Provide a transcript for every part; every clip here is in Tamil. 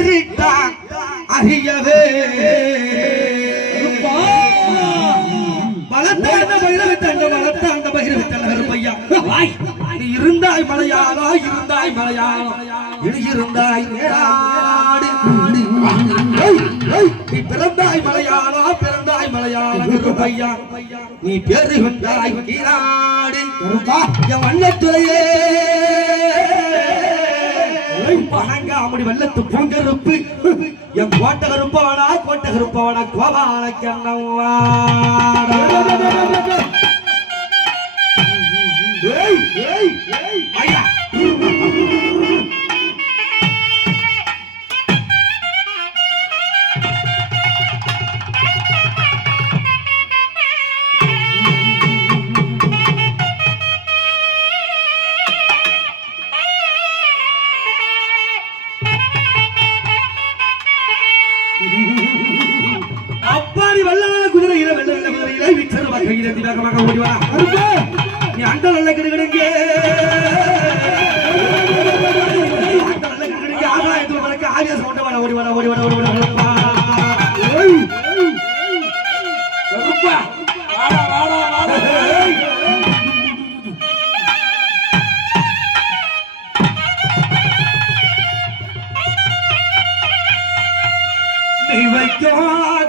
ஏறிட்டான் அறியவே வளர்த்தாண்ட பகிரவித்தாண்ட வளர்த்தாண்ட பகிரவித்தாண்ட கருப்பையா நீ இருந்தாய் மலையாளா இருந்தாய் மலையாளா இனி இருந்தாய் ஏய், நீ பிறந்தாய் மலையாளா பிறந்தாய் மலையாள கருப்பையா நீ பேரு கொண்டாய் ஈராடு வண்ணத்துறையே பணங்காமடி வெள்ளத்து பூங்கருப்பு என் கோட்டை கருப்பாடா கோட்டை கருப்பாடா கோபால கண்ணவாடா ஏய் ஏய் ஏய். ஐயா.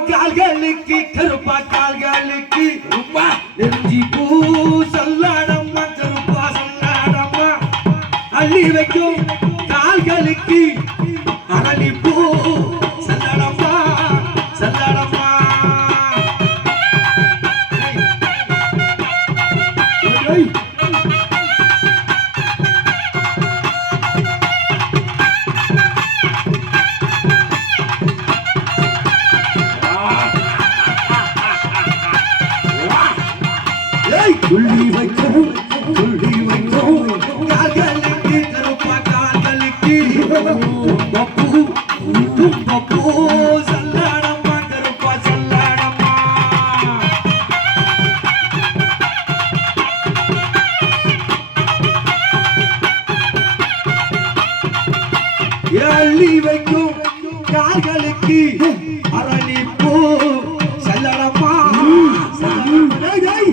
கால்களுக்கு கருப்பா கால்களுக்கு ரூபா நெஞ்சி பூ சொல்லாடம்மா கருப்பா சொல்லாடம்மா. அள்ளி வைக்கும் கால்களுக்கு துள்ளி வைக்கவும் துள்ளி வைக்கவும். கால்களுக்கு கருப்பா கால்களுக்கு தும்பப்பூ தும்பப்பூ சல்லாடம்மா கருப்பா சல்லாடம்மா. அள்ளி வைக்கும் கால்களுக்கு அரளி பூ சல்லடம்மா சல்லடம்மா. ஏய்,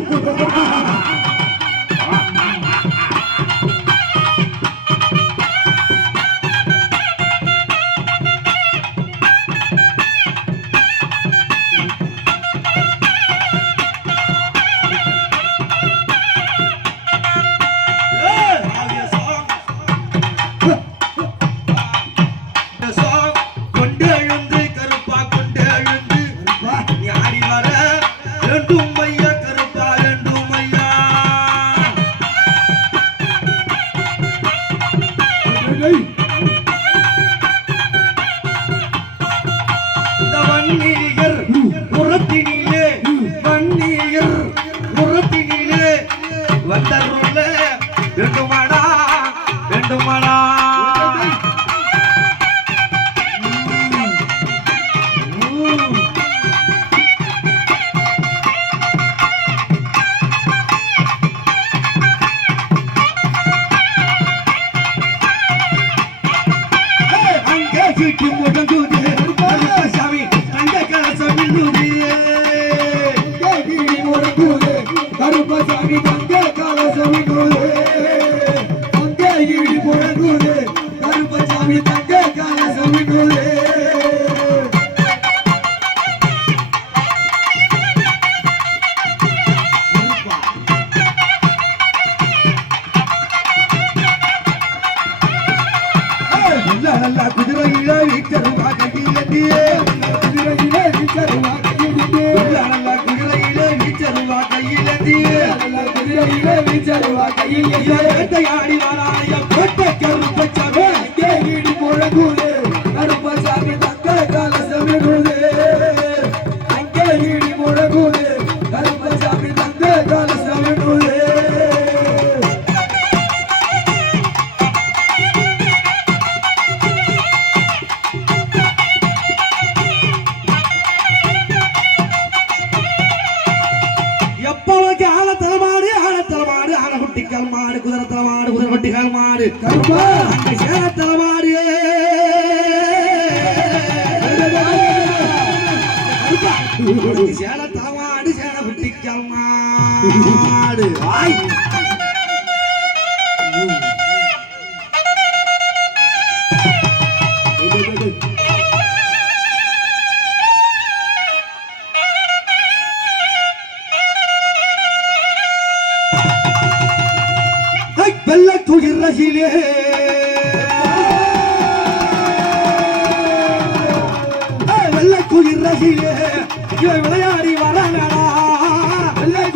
왔다고. வீச்சருவா கையிலத்தியே குதிரையிலே நிச்சருவா கையிலே நல்ல நல்ல வீச்சருவா கையிலத்தியே குதிரையிலே நிச்சருவா கையிலே வேட்டையாடி வராய கோட்டை கருப்பச்சாமி அங்கே ஈடி முழங்குது. சேலை தலமாடு சேலை விட்டிக்கல் ஆய் ஐ, ரசிலே ரசிலே. விளையாடி வரானடா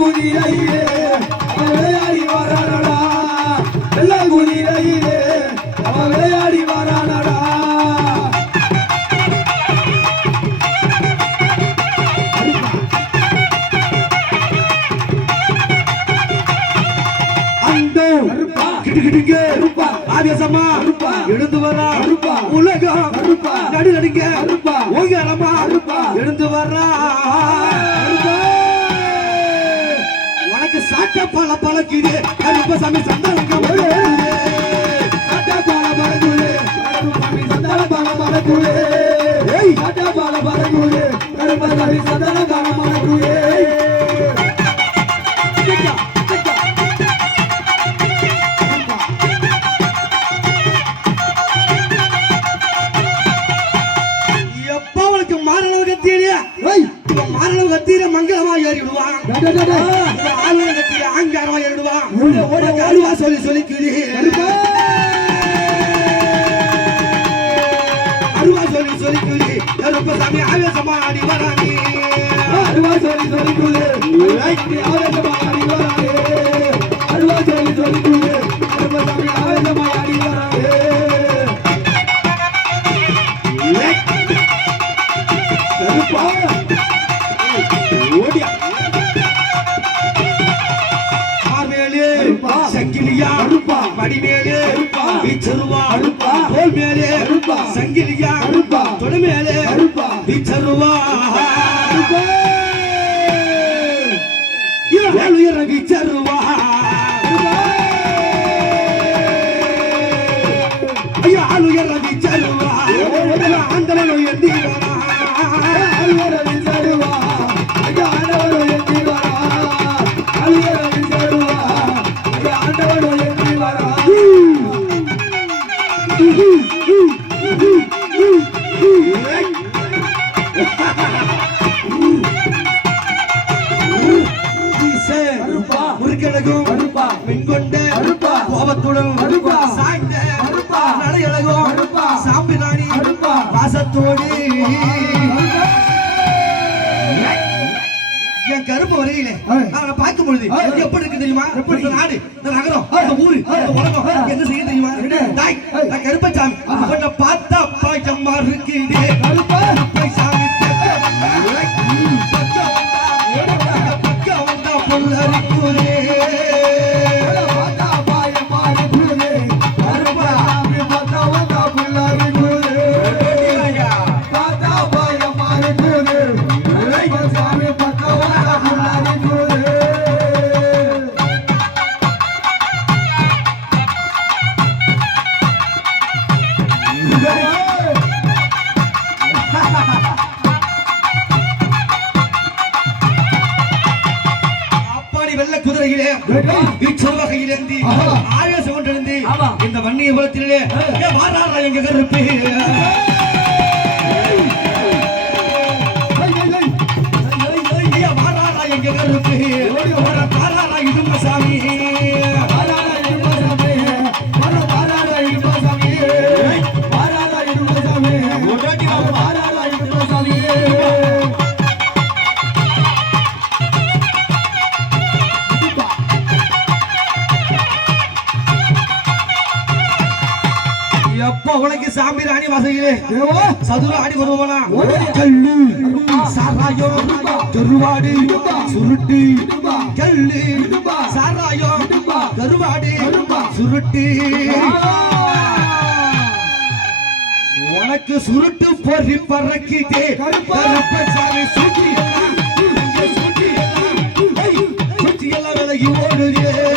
குதிரையே கருப்பா. ஆவேசமா. எழுந்து வரா. உலகம். நடு நடுங்க கருப்பா. எழுந்து வரா உனக்கு சாட்ட பல பழக்குது. கருப்ப சாமி சந்தனங்க சட்டா பால பறக்குது கருப்பாமி சந்தான பால பறக்குது ஏய். சட்டா பால பறக்குது கருப்பாமி சந்தான அருவா சொல்லி சொல்லி கிளி கருப்ப சாமி ஆவேசமா ஆடி வரானே அருவா சொல்லி சொல்லி குழு ஆவேசமா ஆடி வரானே அருவா சொல்லி சொல்லி ஆவேசமா ஆடி. சங்கிலியா கருப்பா. வடிமேலே கருப்பா. வீச்சருவா கருப்பா. தோல் மேலே கருப்பா. தொடுமேலே கருப்பா இவன் என் கருப்பு வரையில. நான் பார்க்கும் பொழுது. எப்படி இருக்கு தெரியுமா எப்படி? நாடு இந்த நகரம். இந்த ஊரு இந்த. உலகம். என்ன செய்ய தெரியுமா. நான் கருப்பசாமி ஆமா. உன்னை பார்த்தா பாய்ச்சம்மா இருக்குது வெள்ள குதிரையிலே வீச்சல் வகையிலிருந்து ஆமா. ஆவேசம் கொண்டிருந்து. இந்த வன்னிய குலத்திலே வாராரா எங்க கருப்பு வாராரா எங்க கருப்பு தாராரா இதுங்க சாமி வசையிலே சதுர ஆடி வருவானா? கல்லு சாராயம் கருவாடு சுருட்டு. கல்லு சாராயம் கருவாடு சுருட்டு. உனக்கு சுருட்டு பொறி பறக்கிட்டே. கருப்பசாமி இங்கே சுற்றி எல்லாம் விலகி ஓடுதே.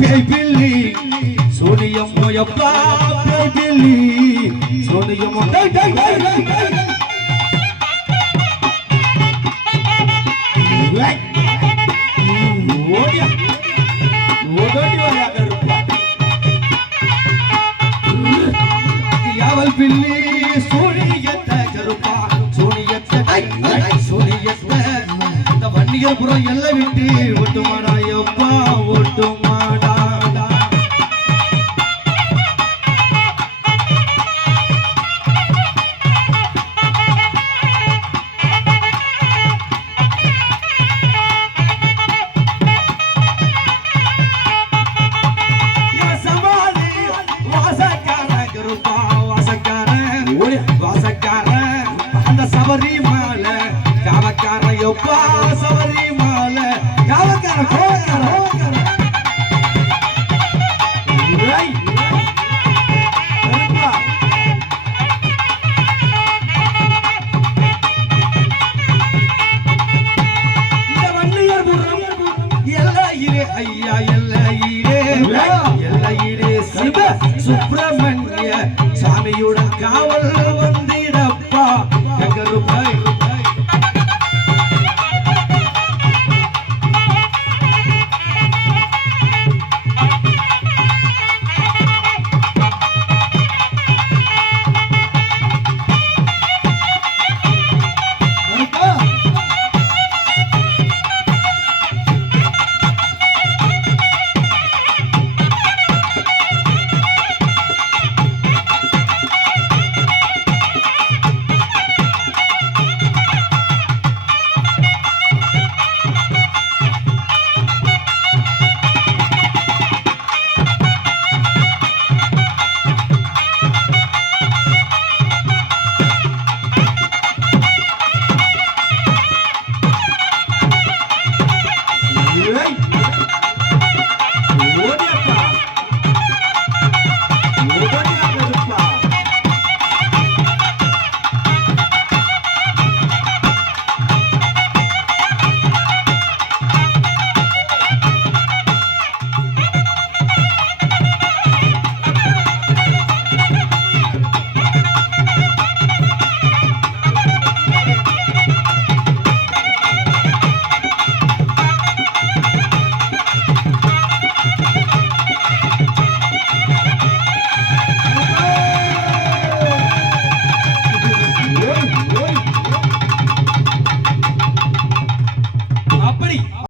పిల్లి సోనియమ్మ యొక్క పిల్లి సోనియమ్మ పిల్లి புறம் எல்லை விட்டு ஒட்டுமாடா எப்பா ஒட்டுமாடா சுப்பிரமணிய சுவாமியுடன் காவல்.